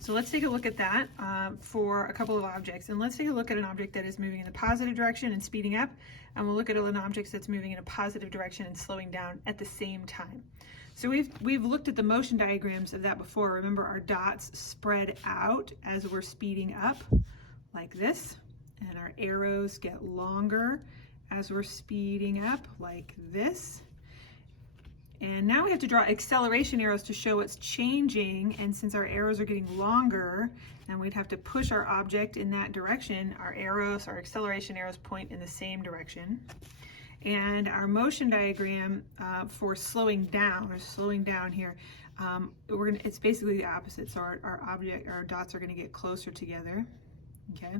So let's take a look at that for a couple of objects. And let's take a look at an object that is moving in a positive direction and speeding up. And we'll look at an object that's moving in a positive direction and slowing down at the same time. So we've looked at the motion diagrams of that before. Remember, our dots spread out as we're speeding up like this. And our arrows get longer as we're speeding up like this. And now we have to draw acceleration arrows to show what's changing. And since our arrows are getting longer and we'd have to push our object in that direction, our acceleration arrows point in the same direction. And our motion diagram for slowing down here, it's basically the opposite. So our dots are going to get closer together. Okay,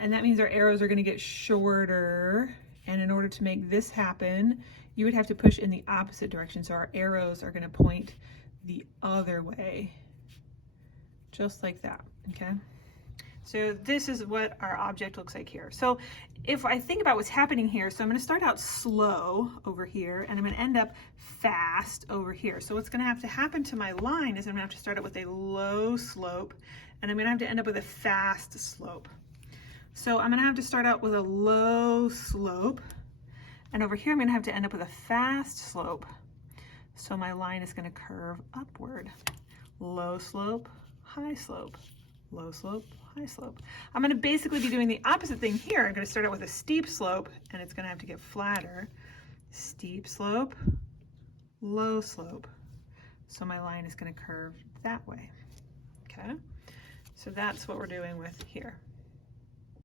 and that means our arrows are going to get shorter. And in order to make this happen, you would have to push in the opposite direction. So our arrows are going to point the other way, just like that, okay? So this is what our object looks like here. So if I think about what's happening here, so I'm going to start out slow over here, and I'm going to end up fast over here. So what's going to have to happen to my line is I'm going to have to start out with a low slope, and I'm going to have to end up with a fast slope. So I'm going to have to start out with a low slope, and over here I'm going to have to end up with a fast slope. So my line is going to curve upward. Low slope, high slope, low slope, high slope. I'm going to basically be doing the opposite thing here. I'm going to start out with a steep slope, and it's going to have to get flatter. Steep slope, low slope. So my line is going to curve that way. Okay? So that's what we're doing with here.